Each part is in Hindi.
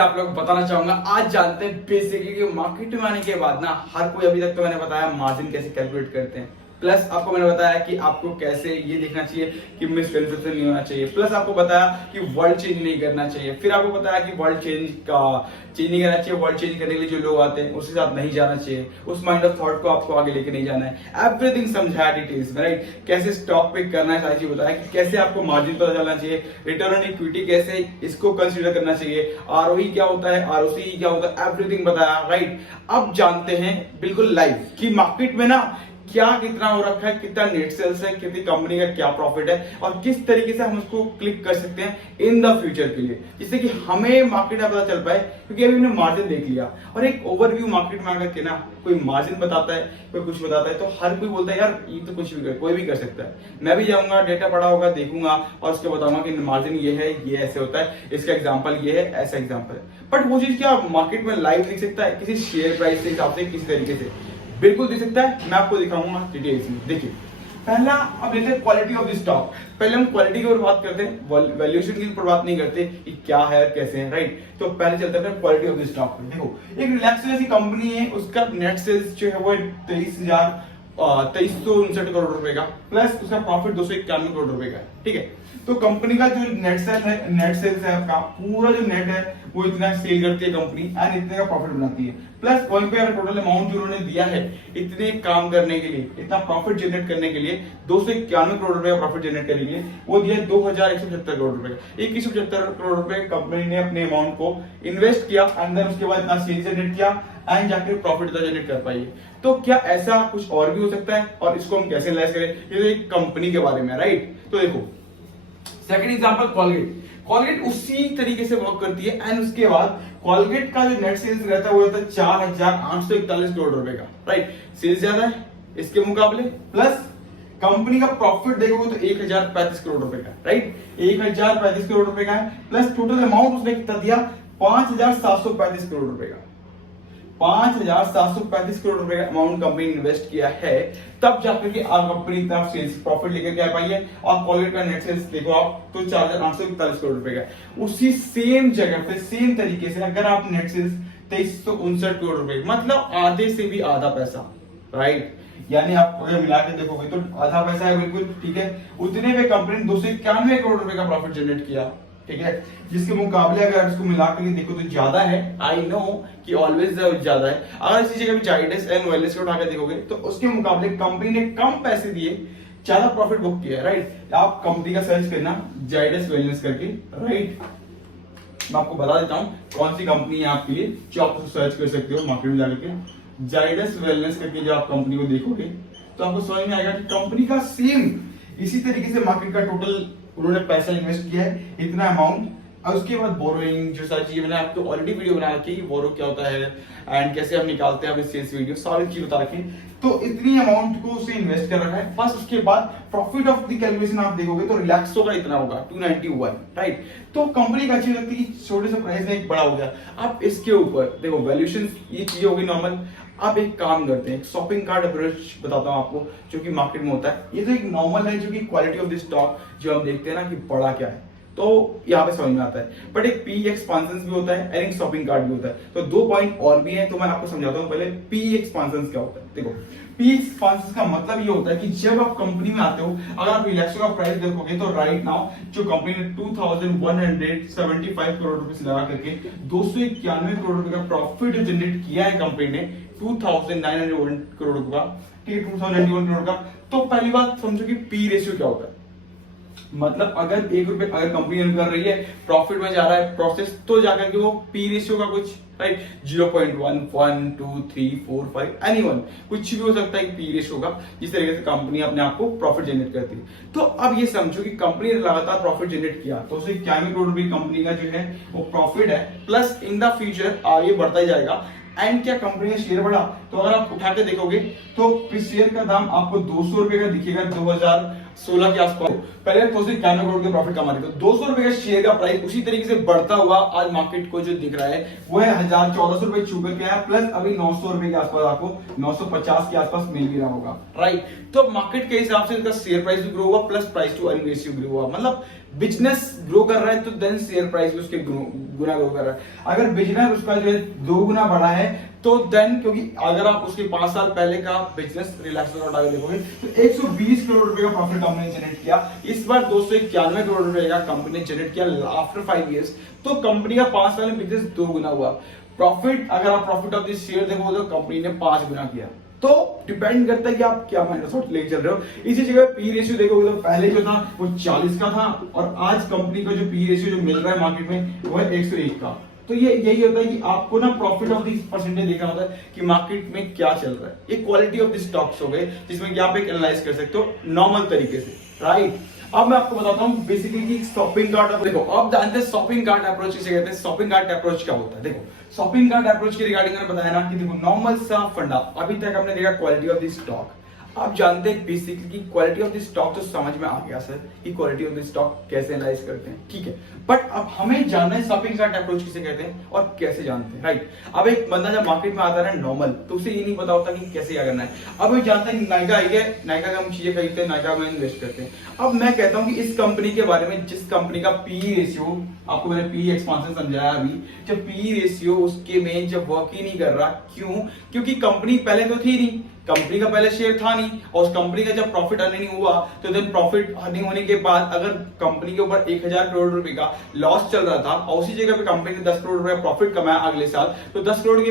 आप लोग बताना चाहूंगा। आज जानते हैं बेसिकली कि मार्केट में आने के बाद ना हर कोई, अभी तक तो मैंने बताया मार्जिन कैसे कैलकुलेट करते हैं, प्लस आपको मैंने बताया कि आपको कैसे ये देखना चाहिए कि मिसकंसेप्शन नहीं होना चाहिए, प्लस आपको बताया कि वर्ल्ड चेंज नहीं करना चाहिए, फिर आपको बताया कि वर्ल्ड चेंज नहीं करना चाहिए, वर्ल्ड चेंज करने के लिए जो लोग आते हैं उसके साथ नहीं जाना चाहिए, उस माइंड ऑफ थॉट को आपको आगे लेके नहीं जाना है। एवरीथिंग समझाया डिटेल्स में, राइट? कैसे स्टॉक पिक करना है, सारी चीज बताया कि कैसे आपको मार्जिन पता चलना चाहिए, रिटर्न ऑन इक्विटी कैसे इसको कंसीडर करना चाहिए, आरओई क्या होता है, आरओसी क्या होता है, एवरीथिंग बताया, राइट? अब जानते हैं बिल्कुल लाइव कि मार्केट में ना क्या कितना हो रखा है, कितना नेट सेल्स है, कितनी कंपनी का क्या प्रॉफिट है और किस तरीके से हम उसको क्लिक कर सकते हैं इन द फ्यूचर के लिए, जिससे कि हमें मार्केट में पता चल पाए। क्योंकि अभी हमने मार्जिन देख लिया और एक ओवरव्यू मार्केट में आकर के ना कोई मार्जिन बताता है, कोई कुछ बताता है, तो हर कोई बोलता है यार ये तो कुछ भी कोई भी कर सकता है। मैं भी जाऊंगा, डेटा पड़ा होगा, देखूंगा और उसके बताऊंगा कि मार्जिन ये है, ये ऐसे होता है, इसका एग्जाम्पल ये है, ऐसा एग्जाम्पल है। बट वो चीज क्या मार्केट में लाइव दिख सकता है किसी शेयर प्राइस के हिसाब से, किसी तरीके से बिल्कुल दिख सकता है। मैं आपको दिखाऊंगा डिटेल्स में। देखिए पहला, अब देखते हैं क्वालिटी ऑफ द स्टॉक। पहले हम क्वालिटी की ओर बात करते हैं, वैल्यूएशन की ऊपर बात नहीं करते कि क्या है कैसे है, राइट? तो पहले चलते हैं क्वालिटी ऑफ द स्टॉक पे। देखो एक रिलैक्सो जैसी कंपनी है, उसका नेट सेल्स जो है वो 23,359 करोड़ रुपए का, प्लस उसका प्रॉफिट 291 करोड़ रुपए का है, ठीक है? तो कंपनी का जो नेट सेल्स है आपका पूरा जो नेट है वो इतना सेल करती है कंपनी एंड इतने का प्रॉफिट बनाती है, प्लस वहीं पे अगर टोटल अमाउंट जो उन्होंने दिया है इतने काम करने के लिए, इतना प्रॉफिट जनरेट करने के लिए, 291 करोड़ रुपए का प्रॉफिट जनरेट करने के लिए वो दिया 2175 करोड़ रुपए का। 2175 करोड़ रुपए कंपनी ने अपने अमाउंट को इन्वेस्ट किया एंड देन उसके बाद इतना सेल जनरेट किया एंड जाके प्रॉफिट जनरेट कर पाई है। तो क्या ऐसा कुछ और भी हो सकता है और इसको हम कैसे एनालाइज करें? ये तो एक कंपनी के बारे में, राइट? तो देखो सेकंड एग्जांपल कॉलगेट उसी तरीके से वर्क करती है एंड उसके बाद कॉलगेट का जो नेट सेल्स रहता है वो रहता है 4,841 करोड़ रुपए का, राइट? सेल्स ज्यादा है इसके मुकाबले, प्लस कंपनी का प्रॉफिट देखोगे तो 1,035 करोड़ रुपए का, राइट? 1,035 करोड़ रुपए का है, प्लस टोटल अमाउंट उसने कितना दिया 5,735 करोड़ रुपए का। 5,735 करोड़ रुपए का अमाउंट कंपनी इन्वेस्ट किया है, तब जाकर के आप कंपनी इतना सेल्स प्रॉफिट लेकर के आ पाई है। और कॉलगेट का नेट सेल्स देखो आप तो 4,841 करोड़ रुपए का। उसी सेम जगह पे सेम तरीके से अगर आप नेट सेल्स 2,359 करोड़ रुपए, मतलब आधे से भी आधा पैसा, राइट? यानी आप अगर मिला के देखोगे तो आधा पैसा है, बिल्कुल ठीक है। उतने पे कंपनी ने 291 करोड़ रुपए का प्रॉफिट जनरेट किया, ठीक है? जिसके मुकाबले अगर आप इसको मिलाकर के देखो तो ज्यादा है, आई नो कि ऑलवेज ज्यादा है। अगर इसी जगह पे जाइडस एंड वेलनेस को उठाकर देखोगे तो उसके मुकाबले कंपनी ने कम पैसे दिए, ज्यादा प्रॉफिट बुक किया, राइट? आप कंपनी का सर्च करना जाइडस वेलनेस करके, राइट? मैं आपको बता देता हूँ कौन सी कंपनी है आपके लिए जो आप सर्च कर सकते हो मार्केट में जाकर के। जाइडस वेलनेस करके जो आप कंपनी को देखोगे तो आपको समझ में आएगा कि कंपनी का सेम इसी तरीके से मार्केट का टोटल उन्होंने पैसा इन्वेस्ट किया है, इतना अमाउंट। और उसके बाद बोरोइंग जो सारी चीजें मैंने आपको ऑलरेडी वीडियो बना रखी है, बोरो क्या होता है एंड कैसे हम निकालते हैं अपने सेल्स वीडियो, सारी चीज बता रखी। तो इतनी अमाउंट को उसे इन्वेस्ट कर रखा है। बस उसके बाद प्रॉफिट ऑफ द कैलकुलेशन आप देखोगे तो रिलैक्सो का इतना होगा 291, राइट? तो कंपनी का अच्छी लगती है कि छोटे से प्राइस में एक बड़ा हो गया। अब इसके ऊपर देखो वैल्यूएशन ये चीज होगी नॉर्मल। आप एक काम करते हैं, शॉपिंग कार्ट अप्रोच बताता हूं आपको जो कि मार्केट में होता है। ये तो एक नॉर्मल है जो कि क्वालिटी ऑफ द स्टॉक जो हम देखते हैं ना कि बड़ा क्या है, तो यहाँ पे समझ में आता है। बट एक पी एक्सपांशन भी होता है एंड एक शॉपिंग कार्ट भी होता है। तो दो पॉइंट और भी हैं, तो मैं आपको समझाता हूँ। पहले पी एक्सपांशन क्या होता है। देखो पी एक्सपांशन का मतलब ये होता है कि जब आप कंपनी में आते हो, अगर आप रिलैक्सो का प्राइस देखोगे तो राइट नाउ जो कंपनी ने 2,175 करोड़ रुपए लगा करके 291 करोड़ रुपए का प्रॉफिट जनरेट किया है कंपनी ने 2,901 करोड़ रुपए का, ठीक है? 2,091 करोड़ का। तो पहली बात समझो कि पी रेशियो क्या होता है। मतलब अगर ₹1 अगर कंपनी अर्न कर रही है, प्रॉफिट में जा रहा है प्रोसेस, तो जाकर के वो पी रेशियो का कुछ, राइट, 0.1, 1, 2, 3, 4, 5 एनीवन कुछ भी हो सकता है पी रेशियो का, जिस तरीके से कंपनी अपने आप को प्रॉफिट जनरेट करती है। तो अब ये समझो कि कंपनी ने लगातार प्रॉफिट जनरेट किया तो उसे 91 करोड़ रुपए कंपनी का जो है वो प्रॉफिट है, प्लस इन द फ्यूचर आगे बढ़ता ही जाएगा। एंड क्या कंपनी का शेयर बढ़ा, तो अगर आप उठा के देखोगे तो शेयर का दाम आपको ₹200 का दिखेगा 2016 के आसपास। पहले तो 91 करोड़ के प्रॉफिट कमा रहे थे, ₹200 का शेयर का प्राइस उसी तरीके से बढ़ता हुआ आज मार्केट को जो दिख रहा है वो है 1,400 छू करके आया, प्लस अभी ₹900 के आसपास आपको 950 के आसपास मिल भी रहा होगा, राइट? तो मार्केट के हिसाब से इसका शेयर प्राइस भी ग्रो हुआ, plus price to earning ratio grow हुआ। मतलब बिजनेस ग्रो कर रहा है तो देन शेयर प्राइस भी उसके गुना ग्रो कर रहा है। अगर बिजनेस उसका जो है 2 गुना बढ़ा है तो देन, क्योंकि अगर आप उसके 5 साल पहले का बिजनेस रिलैक्स देखोगे तो 120 करोड़ रुपए का प्रॉफिट कंपनी ने जनरेट किया, इस बार 291 करोड़ रुपए का कंपनी ने जनरेट किया आफ्टर 5 इयर्स। तो कंपनी का 5 साल में बिजनेस 2 गुना हुआ। प्रॉफिट, अगर आप प्रॉफिट ऑफ दिस शेयर देखो तो कंपनी ने 5 गुना किया। तो डिपेंड करता है कि आप क्या माइनस आउट लेके चल रहे हो। इसी जगह पी रेशियो देखोगे तो पहले जो था वो 40 का था और आज कंपनी का जो पी रेशियो जो मिल रहा है मार्केट में वो है 101 का। तो ये यही होता है कि आपको ना प्रॉफिट ऑफ दिस परसेंटेज देखना होता है कि मार्केट में क्या चल रहा है। ये क्वालिटी ऑफ द स्टॉक्स हो गए जिसमें कि आप एक एनालाइज कर सकते हो नॉर्मल तरीके से, राइट। अब मैं आपको बताता हूँ बेसिकली कि शॉपिंग कार्ट, देखो अब जानते हैं शॉपिंग कार्ट अप्रोच किसे कहते हैं। शॉपिंग कार्ट अप्रोच क्या होता है? देखो शॉपिंग कार्ट अप्रोच के रिगार्डिंग मैंने बताया ना कि देखो नॉर्मल सा फंडा, अभी तक हमने देखा क्वालिटी ऑफ द स्टॉक। आप जानते हैं बेसिकली कि क्वालिटी ऑफ द स्टॉक तो समझ में आ गया सर कि क्वालिटी ऑफ द स्टॉक कैसे एनालाइज करते हैं, ठीक है। बट अब हमें जानना है शॉपिंग कार्ट अप्रोच किसे कहते हैं और कैसे जानते हैं, राइट। अब एक बंदा जब मार्केट में आता है नॉर्मल, तो उसे ये नहीं पता होता कि कैसे क्या करना है। अब वो जानता है नायका आई है, नायका का हम चीजें खरीदते हैं, नायका में इन्वेस्ट करते हैं। अब मैं कहता हूं कि इस कंपनी के बारे में, जिस कंपनी का पी रेशियो, आपको मैंने पी एक्सपांशन समझाया अभी, जब पी रेशियो उसके में जब वर्क ही नहीं कर रहा, क्यों? क्योंकि कंपनी पहले तो थी नहीं, कंपनी का पहले शेयर था नहीं, और उस कंपनी का जब प्रॉफिट अर्निंग हुआ तो देन प्रॉफिट अर्निंग होने के बाद अगर कंपनी के ऊपर 1000 करोड़ रुपए का लॉस चल रहा था और उसी जगह पे कंपनी ने 10 करोड़ रुपए का प्रॉफिट कमाया अगले साल, तो 10 करोड़ के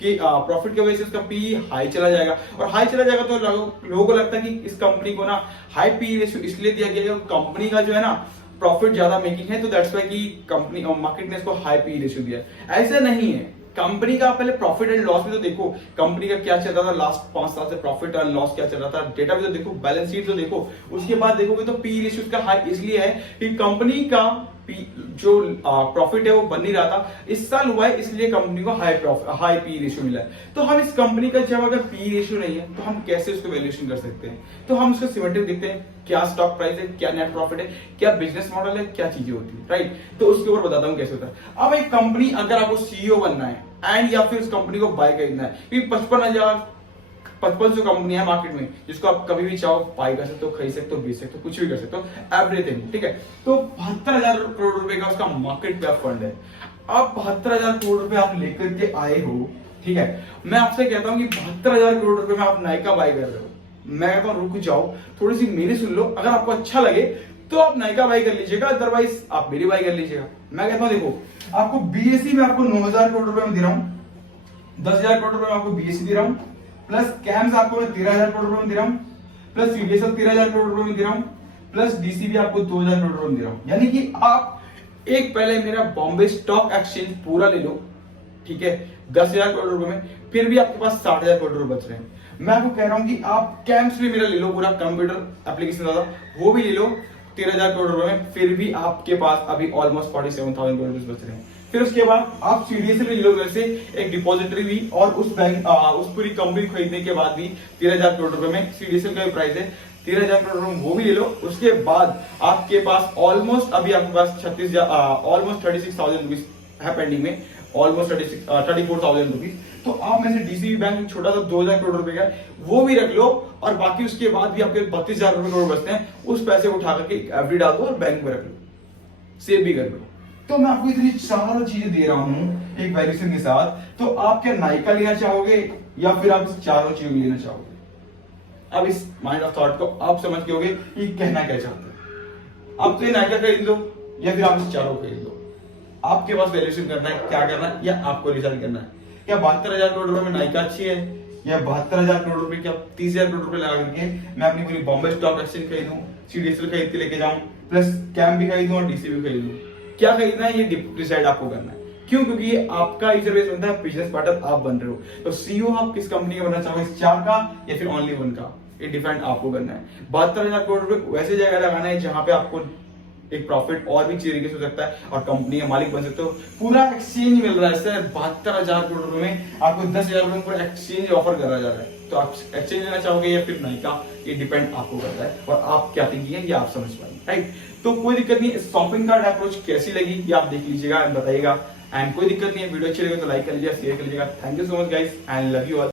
प्रॉफिट की वजह से उसका पी हाई चला जाएगा। और हाई चला जाएगा तो लोगों को लगता है कि इस कंपनी को ना हाई पी रेशियो इसलिए दिया गया है, कंपनी का जो है ना प्रॉफिट ज्यादा मेकिंग है, तो दैट्स वाई कि कंपनी मार्केट ने इसको हाई पी रेशियो दिया। ऐसा नहीं है, कंपनी का पहले प्रॉफिट एंड लॉस भी तो देखो, कंपनी का क्या चल रहा था लास्ट 5 साल से, प्रॉफिट एंड लॉस क्या चल रहा था, डेटा भी तो देखो, बैलेंस शीट तो देखो। उसके बाद देखोगे तो पी रेशियो का हाई इसलिए है कि कंपनी का जो प्रॉफिट है वो बन नहीं रहा था, इस साल हुआ है इसलिए कंपनी को हाई पी रेशियो मिला है। तो हम इस कंपनी का जब अगर पी रेशियो नहीं है तो हम कैसे उसको वैल्यूएशन कर सकते हैं? तो हम उसको सिमेट्रिक देखते हैं, क्या स्टॉक प्राइस है, क्या नेट प्रॉफिट है, क्या बिजनेस मॉडल है, क्या चीजें होती है, राइट। तो उसके ऊपर बताता हूँ कैसे होता है। अब एक कंपनी, अगर आपको सीईओ बनना है एंड या फिर उस कंपनी को बाय करना है, क्योंकि 55,000 कंपनी है मार्केट में जिसको आप कभी भी चाहो बाय कर सकते हो, खरीद सकते हो, बेच सकते हो, कुछ भी कर सकते हो, एवरीथिंग, ठीक है। तो 72,000 करोड़ रुपए का उसका मार्केट कैप फंड है। अब 72,000 करोड़ रुपए आप लेकर के आए हो, ठीक है। मैं आपसे कहता हूं कि 72,000 करोड़ रुपए में आप नायका बाय कर रहे हो, मैं कहता हूं रुक जाओ, थोड़ी सी मेरी सुन लो, अगर आपको अच्छा लगे तो आप नायका बाय कर लीजिएगा, अदरवाइज आप मेरी बाय कर लीजिएगा। मैं कहता हूं देखो, आपको बीएससी में आपको 9,000 करोड़ रुपए में दे रहा हूं, 10,000 करोड़ रुपए में आपको बीएससी दे रहा हूं, प्लस कैम्स आपको मैं 13,000 करोड़ रुपए में दे रहा हूं, प्लस सीडीएसएल 13,000 करोड़ रुपए में दे रहा हूं, प्लस डीसीबी आपको 2,000 करोड़ रुपए में दे रहा हूं। यानी कि आप एक पहले मेरा बॉम्बे स्टॉक एक्सचेंज पूरा ले लो, ठीक है, 10,000 करोड़ रुपए में, फिर भी आपके पास 60,000 करोड़ रुपए बच रहे हैं। मैं आपको कह रहा हूं कि आप कैम्स भी मेरा ले लो, पूरा कंप्यूटर एप्लीकेशन वाला वो भी ले लो 13,000 करोड़ रुपए में, फिर भी आपके पास अभी ऑलमोस्ट 47,000 करोड़ रुपए बच रहे हैं। फिर उसके बाद आप सीडीएसएल भी ले लो, वैसे एक डिपॉजिटरी भी, और उस बैंक उस पूरी कंपनी खरीदने के बाद भी 13,000 करोड़ रुपए में सीडीएसएल का प्राइस है 13,000 करोड़ रुपए, वो भी ले लो। उसके बाद आपके पास ऑलमोस्ट अभी आपके पास ऑलमोस्ट 36,000 रुपीज है पेंडिंग में, ऑलमोस्ट 34,000 रुपीज। तो आप में से डीसीबी बैंक छोटा सा 2,000 करोड़ रुपए का वो भी रख लो, और बाकी उसके बाद भी आपके 32,000 करोड़ बचते हैं, उस पैसे को उठा करके एफडी डाल दो और बैंक में रख लो, सेव भी कर लो। तो मैं आपको इतनी चारों चीजें दे रहा हूं एक वैल्यूएशन के साथ, तो आप क्या नायका लेना चाहोगे या फिर आप इस चारों चीजों लेना चाहोगे? अब इस माइंड ऑफ थॉट को आप समझ के होगे ये कहना क्या चाहते हैं। आप तो ये नायका खरीद लो या फिर आप इस चारों खरीद लो, आपके पास वैल्यूएशन करना है, क्या करना है, या आपको रिजल्ट करना है। क्या 72,000 करोड़ रुपए में नायका अच्छी है, या 72,000 करोड़ रुपए, क्या 30,000 करोड़ रुपए लगा करके मैं अपनी पूरी बॉम्बे स्टॉक एक्सचेंज खरीदूं, सीडीएसएल खरीद के लेके जाऊं, प्लस कैम भी खरीदूं और डीसी भी खरीदूं? क्या खरीदना है ये डिसाइड आपको करना है। क्यों? क्योंकि ये आपका इंटरफेस बनता है, बिजनेस पार्टनर आप बन रहे हो। तो सीईओ आप किस कंपनी का बनना चाहोगे, इस 4 का या फिर ओनली 1 का, ये डिफाइन आपको करना है। 72,000 करोड़ रुपए वैसे जगह लगाना है जहां पे आपको एक प्रॉफिट और भी तरीके से हो सकता है और कंपनी का मालिक बन सकते हो। पूरा एक्सचेंज मिल रहा है सर, 72,000 करोड़ रुपए में आपको 10,000 रुपए पूरा एक्सचेंज ऑफर करा जा रहा है। तो आप एक्सचेंज लेना चाहोगे या फिर नहीं का, ये डिपेंड आपको करता है, और आप क्या थिंकिंग है ये आप समझ पाएंगे, राइट। तो कोई दिक्कत नहीं है, शॉपिंग कार्ट अप्रोच कैसी लगी ये आप देख लीजिएगा एंड बताइएगा। एंड कोई दिक्कत नहीं है, वीडियो अच्छी लगे तो लाइक कर लीजिएगा, शेयर कर लीजिएगा। Thank you so much guys and love you all.